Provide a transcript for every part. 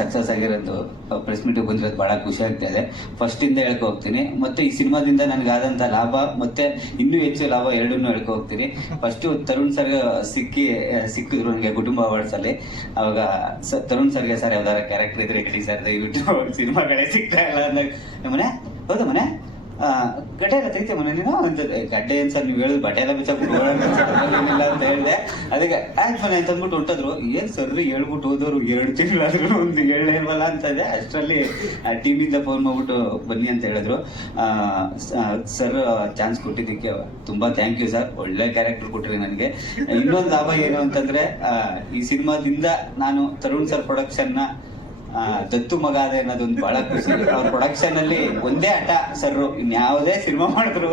Success ಆಗಿರೋದು press meet ಬಂದಿರೋದು ಬಹಳ ಖುಷಿ ಆಗ್ತಾ ಇದೆ. ಫಸ್ಟ್ ಇಂದ ಹೇಳ್ಕೊ ಹೋಗ್ತೀನಿ, ಮತ್ತೆ ಈ ಸಿನಿಮಾದಿಂದ ನನಗಾದಂತ ಲಾಭ ಮತ್ತೆ ಇನ್ನೂ ಹೆಚ್ಚು ಲಾಭ ಎರಡನ್ನೂ ಹೇಳ್ಕೊ ಹೋಗ್ತೀನಿ. ಫಸ್ಟ್ ತರುಣ್ ಸರ್ ಸಿಕ್ಕಿದ್ರು ನನಗೆ ಕುಟುಂಬ ಅವಾರ್ಡ್ಸ್ ಅಲ್ಲಿ. ಅವಾಗ ತರುಣ್ ಸರ್ಗೆ ಸರ್ ಯಾವ್ದಾರ ಕ್ಯಾರೆಕ್ಟರ್ ಇದ್ರೆ ಹೇಳಿ ಸರ್, ದಯವಿಟ್ಟು ಸಿನಿಮಾಗಳೇ ಸಿಗ್ತಾ ಇಲ್ಲ ಅಂದಾಗ ಮನೆ ಹೌದಾ ಮನೆ ಗಡ್ಡೆ ಎಲ್ಲ ತೆಗಿತೆ ಮನೆ ನೀನು ಅಂತ. ಗಡ್ಡೆ ಏನ್ ಸರ್ ನೀವು ಹೇಳಿದ್ರು ಬಟ್ಟೆ ಎಲ್ಲ ಬಿಚ್ಚಾಕ್ಬಿಟ್ಟು ಓಡಾಡಿಲ್ಲ ಅಂತ ಹೇಳಿದೆ. ಅದಕ್ಕೆ ಆಯ್ತು ಮನೆ ಅಂತ ಅಂದ್ಬಿಟ್ಟು ಹೊಂಟದ್ರು. ಏನ್ ಸರ್ ಹೇಳ್ಬಿಟ್ಟು ಹೋದವ್ರು 2 ತಿಂಗಳಾದ್ರು ಒಂದು ಹೇಳೇಲ್ವಲ್ಲ ಅಂತ ಇದೆ. ಅಷ್ಟರಲ್ಲಿ ಟಿವಿಯಿಂದ ಫೋನ್ ಮಾಡ್ಬಿಟ್ಟು ಬನ್ನಿ ಅಂತ ಹೇಳಿದ್ರು. ಸರ್ ಚಾನ್ಸ್ ಕೊಟ್ಟಿದ್ದಕ್ಕೆ ತುಂಬಾ ಥ್ಯಾಂಕ್ ಯು ಸರ್. ಒಳ್ಳೆ ಕ್ಯಾರೆಕ್ಟರ್ ಕೊಟ್ಟಿರಿ ನನಗೆ. ಇನ್ನೊಂದು ಲಾಭ ಏನು ಅಂತಂದ್ರೆ ಈ ಸಿನಿಮಾದಿಂದ ನಾನು ತರುಣ್ ಸರ್ ಪ್ರೊಡಕ್ಷನ್ ನ ದತ್ತು ಮಗ ಅದೇ ಅನ್ನೋದೊಂದು ಬಹಳ ಖುಷಿ. ಅವ್ರ ಪ್ರೊಡಕ್ಷನ್ ಅಲ್ಲಿ ಒಂದೇ ಆಟ ಸರ್, ಇನ್ಯಾವುದೇ ಸಿನಿಮಾ ಮಾಡಿದ್ರು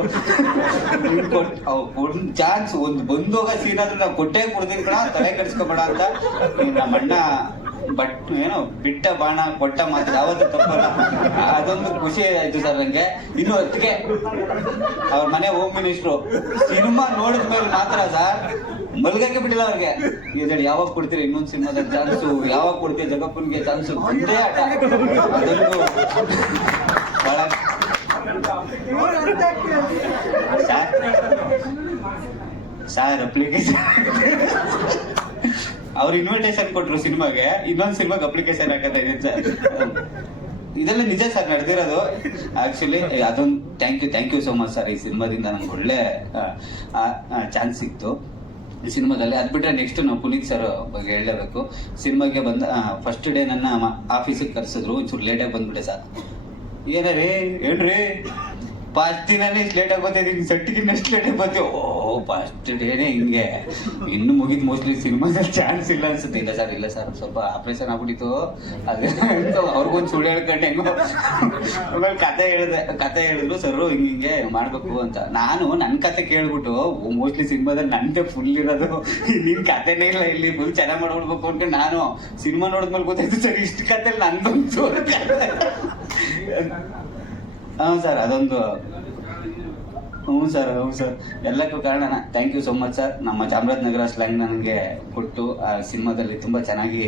ಒಂದ್ ಚಾನ್ಸ್ ಒಂದು ಬಂದೋಗ ಸೀನ್ ಆದ್ರೂ ನಾವು ಕೊಟ್ಟೆ ಕೊಡ್ತೀನಿ ಕಣ, ತಲೆ ಕೆಡಿಸ್ಕೊಬೇಡ ಅಂತ. ನಮ್ಮ ಅಣ್ಣ ಬಟ್ ಏನೋ ಬಿಟ್ಟ ಬಾಣ ಕೊಟ್ಟ ಮಾತ್ರ ಯಾವತ್ತೂ ತಪ್ಪಲ್ಲ. ಅದೊಂದು ಖುಷಿ ಆಯ್ತು ಸರ್ ನಂಗೆ. ಇನ್ನು ಹೊತ್ತಿಗೆ ಅವ್ರ ಮನೆ ಹೋಮ್ ಮಿನಿಸ್ಟ್ರು ಸಿನಿಮಾ ನೋಡಿದ್ಮೇಲೆ ಮಾತ್ರ ಸರ್ ಮಲ್ಗಕ್ಕೆ ಬಿಟ್ಟಿಲ್ಲ ಅವ್ರಿಗೆ. ಇದರಲ್ಲಿ ಯಾವಾಗ ಕೊಡ್ತೀರಿ ಇನ್ನೊಂದು ಸಿನಿಮಾದ ಚಾನ್ಸು, ಯಾವಾಗ ಕೊಡ್ತೀವಿ ಜಗಪ್ಪನ್ಗೆ ಚಾನ್ಸು, ಒಂದೇ ಆಟ. ಅದೊಂದು ಬಹಳ ಸರ್ ಅಪ್ಲಿಕೇಶನ್ ಅವ್ರು ಇನ್ವಿಟೇಷನ್ ಕೊಟ್ರು ಸಿನಿಮಾಗೆ, ಇನ್ನೊಂದು ಸಿನಿಮಾಗೆ ಅಪ್ಲಿಕೇಶನ್ ಹಾಕತಾ ಇದೆ ಸರ್. ಇದೆಲ್ಲ ನಿಜ ಸರ್ ನಡೆದಿರೋದು. ಆಕ್ಚುಲಿ ಅದೊಂದು thank you so much sir. ಈ ಸಿನಿಮಾದಿಂದ ನಂಗೆ ಒಳ್ಳೆ ಚಾನ್ಸ್ ಸಿಕ್ತು ಈ ಸಿನಿಮಾದಲ್ಲಿ. ಅದ್ ಬಿಟ್ರೆ ನೆಕ್ಸ್ಟ್ ನಾವು ಪುನೀತ್ ಸರ್ ಬಗ್ಗೆ ಹೇಳಲೇಬೇಕು. ಸಿನಿಮಾಗೆ ಬಂದ ಫಸ್ಟ್ ಡೇ ನನ್ನ ಆಫೀಸಿಗೆ ಕರ್ಸಿದ್ರು. ಒಂಚೂರು ಲೇಟಾಗಿ ಬಂದ್ಬಿಟ್ಟೆ ಸರ್. ಏನಾರೀ ಹೇಳ್ರಿ, ಫಸ್ಟ್ ದಿನನೇ ಇಷ್ಟು ಲೇಟಾಗಿ ಬರ್ತಿದ್ದೀನಿ, ಸೆಟ್ಟಿಗಿನ್ನ ಎಷ್ಟು ಲೇಟಾಗಿ ಬರ್ತೀವಿ. ಫಸ್ಟ್ ಡೇನೆ ಹಿಂಗೆ. ಇನ್ನು ಮುಗಿದ್ ಮೋಸ್ಟ್ಲಿ ಸಿನಿಮಾದಲ್ಲಿ ಚಾನ್ಸ್ ಇಲ್ಲ ಅನ್ಸುತ್ತೆ. ಇಲ್ಲ ಸರ್ ಸ್ವಲ್ಪ ಆಪರೇಷನ್ ಆಗ್ಬಿಟ್ಟಿತ್ತು, ಅದೇ ಅವ್ರಿಗೊಂದು ಸುಳ್ಳು ಹೇಳ್ಕೊಂಡೆ ಹೆಂಗೋ. ಆಮೇಲೆ ಕತೆ ಹೇಳಿದ್ರು ಸರ್ ಹಿಂಗೆ ಮಾಡ್ಬೇಕು ಅಂತ. ನಾನು ನನ್ನ ಕತೆ ಕೇಳ್ಬಿಟ್ಟು ಮೋಸ್ಟ್ಲಿ ಸಿನಿಮಾದಲ್ಲಿ ನಂದೇ ಫುಲ್ ಇರೋದು, ನಿನ್ ಕತೆನೇ ಇಲ್ಲ ಇಲ್ಲಿ, ಫುಲ್ ಚೆನ್ನಾಗಿ ಮಾಡ್ಬಿಡ್ಬೇಕು ಅನ್ಕೊಂಡು ನಾನು ಸಿನಿಮಾ ನೋಡಿದ್ಮೇಲೆ ಗೊತ್ತಾಯ್ತು ಸರ್ ಇಷ್ಟು ಕತೆ ನಂದೊಂದು. ಹ್ಞೂ ಸರ್ ಅದೊಂದು ಹ್ಞೂ ಸರ್ ಎಲ್ಲಕ್ಕೂ ಕಾರಣ thank you so much sir. ನಮ್ಮ ಚಾಮರಾಜನಗರ ಸ್ಲ್ಯಾಂಗ್ ನನಗೆ ಕೊಟ್ಟು ಆ ಸಿನಿಮಾದಲ್ಲಿ ತುಂಬ ಚೆನ್ನಾಗಿ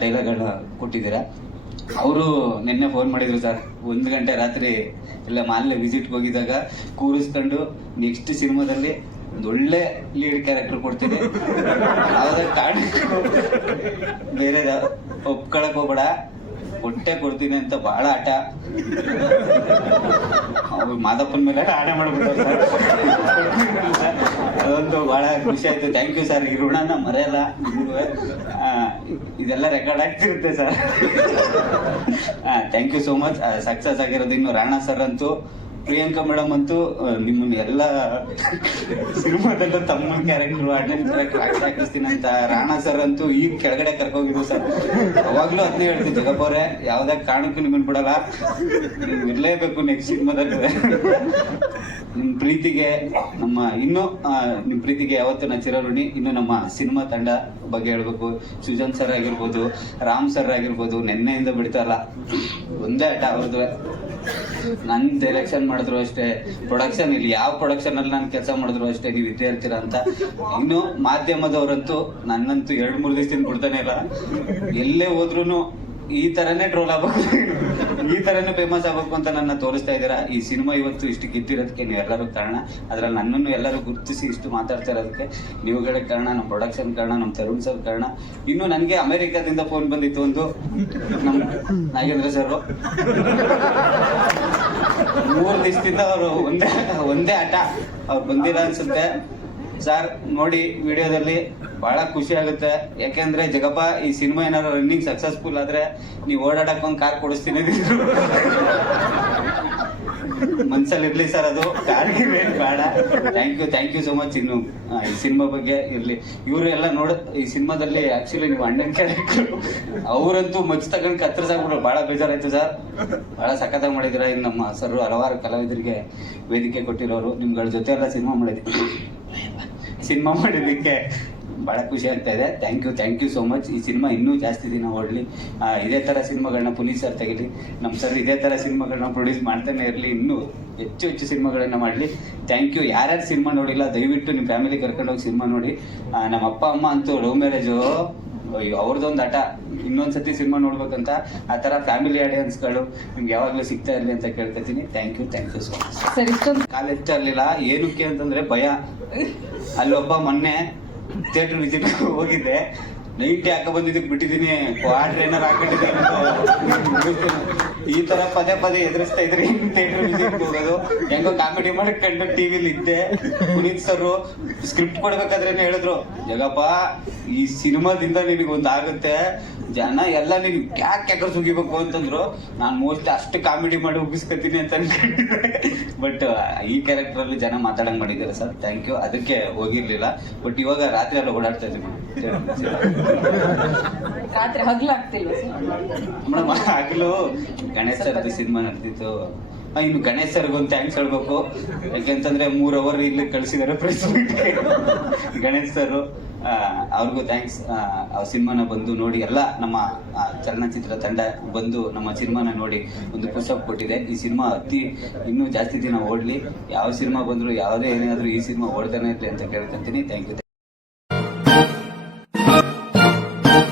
ಡೈಲಾಗ್ಗಳನ್ನ ಕೊಟ್ಟಿದ್ದೀರಾ. ಅವರು ನಿನ್ನೆ ಫೋನ್ ಮಾಡಿದ್ರು ಸರ್, 1 ಗಂಟೆ ರಾತ್ರಿ ಎಲ್ಲ ಮಾಲ್ಲೆ ವಿಸಿಟ್ಗೆ ಹೋಗಿದ್ದಾಗ ಕೂರಿಸ್ಕೊಂಡು ನೆಕ್ಸ್ಟ್ ಸಿನಿಮಾದಲ್ಲಿ ಒಂದು ಒಳ್ಳೆ ಲೀಡ್ ಕ್ಯಾರೆಕ್ಟರ್ ಕೊಡ್ತೀನಿ, ಯಾವುದೇ ಕಾರಣಕ್ಕೂ ಬೇರೆ ಒಪ್ಕೊಳಕ್ ಹೋಗ್ಬೇಡ, ಹೊಟ್ಟೆ ಕೊಡ್ತೀನಿ ಅಂತ ಬಹಳ ಆಟ. ಅವ್ರು ಮಾದಪ್ಪನ ಮೇಲೆ ಆಟ ಮಾಡ್ಬಿಡ್ತಾರೆ ಸರ್. ಅದೊಂದು ಬಹಳ ಖುಷಿ ಆಯ್ತು. Thank you sir. ಈ ಋಣನ ಮರೆಯಲ್ಲ. ಇದೆಲ್ಲ ರೆಕಾರ್ಡ್ ಆಗ್ತಿರುತ್ತೆ ಸರ್. Thank you so much. Success ಆಗಿರೋದು. ಇನ್ನು ರಾಣಾ ಸರ್ ಅಂತೂ, ಪ್ರಿಯಾಂಕಾ ಮೇಡಮ್ ಅಂತೂ ನಿಮ್ಮನ್ನ ಎಲ್ಲ ಸಿನಿಮಾದಲ್ಲೂ ತಮ್ಮ ಕ್ಯಾರೆಕ್ಟರ್ ಅಣ್ಣನ ಕ್ಯಾರೆಕ್ಟರ್ ಹಾಕಿಸ್ತೀನಿ ಅಂತ ರಾಣಾ ಸರ್ ಅಂತೂ ಈಗ ಕೆಳಗಡೆ ಕರ್ಕೋಗಿದ್ರು ಸರ್. ಅವಾಗ್ಲೂ ಅದನ್ನೇ ಹೇಳ್ತೀನಿ, ಜಗಪ್ಪ ಅವರೇ ಯಾವ್ದೇ ಕಾರಣಕ್ಕೂ ನಿಮ್ಮನ್ನ ಬಿಡಲ್ಲ, ನೀವು ಇರ್ಲೇಬೇಕು ನೆಕ್ಸ್ಟ್ ಸಿನಿಮಾದಲ್ಲಿ. ನಿಮ್ ಪ್ರೀತಿಗೆ ನಿಮ್ ಪ್ರೀತಿಗೆ ಯಾವತ್ತೂ ನಾ ಚಿರಋಣಿ. ಇನ್ನು ನಮ್ಮ ಸಿನಿಮಾ ತಂಡ ಬಗ್ಗೆ ಹೇಳ್ಬೇಕು. ಸುಜನ್ ಸರ್ ಆಗಿರ್ಬೋದು, ರಾಮ್ ಸರ್ ಆಗಿರ್ಬೋದು, ನೆನ್ನೆಯಿಂದ ಬಿಡ್ತಾರಲ್ಲ, ಒಂದೇ ಆಟ ಅವ್ರದ್ದು. ನನ್ ಡೈರೆಕ್ಷನ್ ಮಾಡಿದ್ರು ಅಷ್ಟೇ, ಪ್ರೊಡಕ್ಷನ್ ಇಲ್ಲಿ ಯಾವ ಪ್ರೊಡಕ್ಷನ್ ಅಲ್ಲಿ ನಾನು ಕೆಲಸ ಮಾಡಿದ್ರು ಅಷ್ಟೇ, ನೀವು ಇದ್ದೇ ಇರ್ತೀರ ಅಂತ. ಇನ್ನು ಮಾಧ್ಯಮದವರಂತೂ ನನ್ನಂತೂ 2-3 ದಿವಸದಿಂದ ಬಿಡ್ತಾನೆ ಇಲ್ಲ. ಎಲ್ಲೇ ಹೋದ್ರು ಈ ತರನೇ ಟ್ರೋಲ್ ಆಗ್ಬೇಕು, ಈ ತರನೇ ಫೇಮಸ್ ಆಗ್ಬೇಕು ಅಂತ ನನ್ನ ತೋರಿಸ್ತಾ ಇದ್ದೀರಾ. ಈ ಸಿನಿಮಾ ಇವತ್ತು ಇಷ್ಟು ಗೆದ್ದಿರೋದಕ್ಕೆ ನೀವೆಲ್ಲರೂ ಕಾರಣ. ಅದ್ರಲ್ಲಿ ನನ್ನನ್ನು ಎಲ್ಲರೂ ಗುರುತಿಸಿ ಇಷ್ಟು ಮಾತಾಡ್ತಾ ಇರೋದಕ್ಕೆ ನೀವುಗಳೇ ಕಾರಣ, ನಮ್ಮ ಪ್ರೊಡಕ್ಷನ್ ಕಾರಣ, ನಮ್ಮ ತರುಣ್ ಸರ್ ಕಾರಣ. ಇನ್ನು ನನಗೆ ಅಮೆರಿಕಾದಿಂದ ಫೋನ್ ಬಂದಿತ್ತು ಒಂದು, ನಮ್ಮ ನಾಗೇಂದ್ರ ಸರ್ 3 ದಿವಸದಿಂದ ಅವರು ಒಂದೇ ಆಟ ಅವ್ರು ಬಂದಿಲ್ಲ ಅನ್ಸುತ್ತೆ ಸರ್. ನೋಡಿ ವಿಡಿಯೋದಲ್ಲಿ ಬಹಳ ಖುಷಿ ಆಗುತ್ತೆ. ಯಾಕೆಂದ್ರೆ ಜಗಪ್ಪ ಈ ಸಿನಿಮಾ ಏನಾದ್ರು ರನ್ನಿಂಗ್ ಸಕ್ಸಸ್ಫುಲ್ ಆದ್ರೆ ನೀವು ಓಡಾಡಕ್ ಒಂದು ಕಾರ್ ಕೊಡಿಸ್ತೀನಿ. ಮನ್ಸಲ್ಲಿ ಇರ್ಲಿ ಸರ್, ಅದು ಕಾರ್ಗೆ ಬೇಡ. Thank you so much. ಇನ್ನು ಈ ಸಿನಿಮಾ ಬಗ್ಗೆ ಇರ್ಲಿ, ಇವರು ಎಲ್ಲ ಈ ಸಿನಿಮಾದಲ್ಲಿ ಆಕ್ಚುಲಿ ನೀವು ಅಣ್ಣನ ಕ್ಯಾರೆಕ್ಟರ್ ಅವರಂತೂ ಮಚ್ಚ ತಗೊಂಡು ಕತ್ತರಿಸಾಗ್ಬಿಟ್ರು. ಬಹಳ ಬೇಜಾರಾಯ್ತು ಸರ್. ಬಹಳ ಸಖತ್ತಾಗಿ ಮಾಡಿದಿರ. ಇನ್ನು ನಮ್ಮ ಸರ್ ಹಲವಾರು ಕಲಾವಿದರಿಗೆ ವೇದಿಕೆ ಕೊಟ್ಟಿರೋರು, ನಿಮ್ಗಳ ಜೊತೆ ಎಲ್ಲ ಸಿನಿಮಾ ಮಾಡಿದ್ದಕ್ಕೆ ಬಹಳ ಖುಷಿ ಆಗ್ತಾ ಇದೆ. Thank you so much. ಈ ಸಿನಿಮಾ ಇನ್ನೂ ಜಾಸ್ತಿ ದಿನ ಓಡಲಿ, ಇದೇ ತರ ಸಿನಿಮಾಗಳನ್ನ ಪುನೀತ್ ಸರ್ ತೆಗಿಲಿ, ನಮ್ಮ ಸರ್ ಇದೇ ತರ ಸಿನಿಮಾಗಳನ್ನ ಪ್ರೊಡ್ಯೂಸ್ ಮಾಡ್ತಾನೆ ಇರಲಿ, ಇನ್ನೂ ಹೆಚ್ಚು ಸಿನಿಮಾಗಳನ್ನ ಮಾಡಲಿ. Thank you. ಯಾರ್ಯಾರು ಸಿನಿಮಾ ನೋಡಿಲ್ಲ ದಯವಿಟ್ಟು ನಿಮ್ಮ ಫ್ಯಾಮಿಲಿ ಕರ್ಕೊಂಡೋಗಿ ಸಿನಿಮಾ ನೋಡಿ. ನಮ್ಮ ಅಪ್ಪ ಅಮ್ಮ ಅಂತೂ ಲವ್ ಮ್ಯಾರೇಜು ಅವ್ರದ್ದೊಂದು ಹಠ ಇನ್ನೊಂದ್ಸತಿ ಸಿನಿಮಾ ನೋಡ್ಬೇಕಂತ. ಆ ತರ ಫ್ಯಾಮಿಲಿ ಆಡಿಯನ್ಸ್ಗಳು ನಿಮ್ಗೆ ಯಾವಾಗ್ಲೂ ಸಿಗ್ತಾ ಇರ್ಲಿ ಅಂತ ಕೇಳ್ಕೊತೀನಿ. Thank you so much. Sir ಇಷ್ಟೊಂದು ಕಾಲೇಜ್ ಇರ್ಲಿಲ್ಲ ಏನಕ್ಕೆ ಅಂತಂದ್ರೆ ಭಯ. ಅಲ್ಲೊಬ್ಬ ಮೊನ್ನೆ ಥಿಯೇಟರ್ ವಿಸಿಟ್ ಹೋಗಿದ್ದೆ, ನೈಟಿ ಹಾಕ ಬಂದಿದ್ದಕ್ಕೆ ಬಿಟ್ಟಿದ್ದೀನಿ, ಕ್ವಾರ್ಟರ್ ಏನಾರು ಹಾಕೊಂಡಿದ್ದೀನಿ. ಈ ತರ ಪದೇ ಎದುರಿಸ್ತಾ ಇದ್ರಿ ಥಿಯೇಟರ್ ವಿಸಿಟ್ ಹೋಗೋದು. ಹೆಂಗೋ ಕಾಮಿಡಿ ಮಾಡಕ್ ಕಂಡು ಟಿವಿಲಿ ಇದ್ದೆ. ಪುನೀತ್ ಸರ್ ಸ್ಕ್ರಿಪ್ಟ್ ಕೊಡ್ಬೇಕಾದ್ರೆ ಹೇಳಿದ್ರು, ಜಗಪ್ಪ ಈ ಸಿನಿಮಾದಿಂದ ನಿನಗೆ ಒಂದಾಗುತ್ತೆ, ಜನ ಎಲ್ಲ ನಿನ್ ಕ್ಯಾಕರ್ ಸುಗಿಬೇಕು ಅಂತಂದ್ರು. ನಾನು ಮೋಸ್ಟ್ಲಿ ಅಷ್ಟು ಕಾಮಿಡಿ ಮಾಡಿ ಉಗಿಸ್ಕೊತೀನಿ ಅಂತ ಅನ್ಕೊಂಡಿದ್ದೆ. ಬಟ್ ಈ ಕ್ಯಾರೆಕ್ಟರ್ ಅಲ್ಲಿ ಜನ ಮಾತಾಡಂಗ್ ಮಾಡಿದ್ದಾರೆ ಸರ್, ಥ್ಯಾಂಕ್ ಯು. ಅದಕ್ಕೆ ಹೋಗಿರ್ಲಿಲ್ಲ. ಬಟ್ ಇವಾಗ ರಾತ್ರಿ ಎಲ್ಲ ಓಡಾಡ್ತಾ ಇದ್ದೀನಿ ರಾತ್ರಿ ಹಗ್ಲಾಗ್ತಿಲ್ವ ಮೇಡಮ್. ಆಗ್ಲೂ ಗಣೇಶ್ ಸರ್ದು ಸಿನಿಮಾ ನಡೆದಿತ್ತು. ಇನ್ನು ಗಣೇಶ್ ಸರ್ಗೊಂದು ಥ್ಯಾಂಕ್ಸ್ ಹೇಳ್ಬೇಕು, ಯಾಕೆಂತಂದ್ರೆ 3 ಅವರ್ ಇಲ್ಲಿ ಕಳ್ಸಿದಾರೆ ಪ್ರೆಸ್ ಮೀಟ್. ಗಣೇಶ್ ಸರ್ ಅವ್ರಿಗೂ ಥ್ಯಾಂಕ್ಸ್. ಆ ಸಿನಿಮಾನ ಬಂದು ನೋಡಿ, ಎಲ್ಲ ನಮ್ಮ ಚಲನಚಿತ್ರ ತಂಡ ಬಂದು ನಮ್ಮ ಸಿನಿಮಾನ ನೋಡಿ ಒಂದು ಪುಸ್ತಕ ಕೊಟ್ಟಿದೆ. ಈ ಸಿನಿಮಾ ಇನ್ನೂ ಜಾಸ್ತಿ ದಿನ ಓಡ್ಲಿ, ಯಾವ ಸಿನಿಮಾ ಬಂದ್ರು ಯಾವುದೇ ಏನಾದ್ರು ಈ ಸಿನಿಮಾ ಓಡ್ತಾನೆ ಇರ್ಲಿ ಅಂತ ಕೇಳ್ಕೊಂತೀನಿ. Thank you.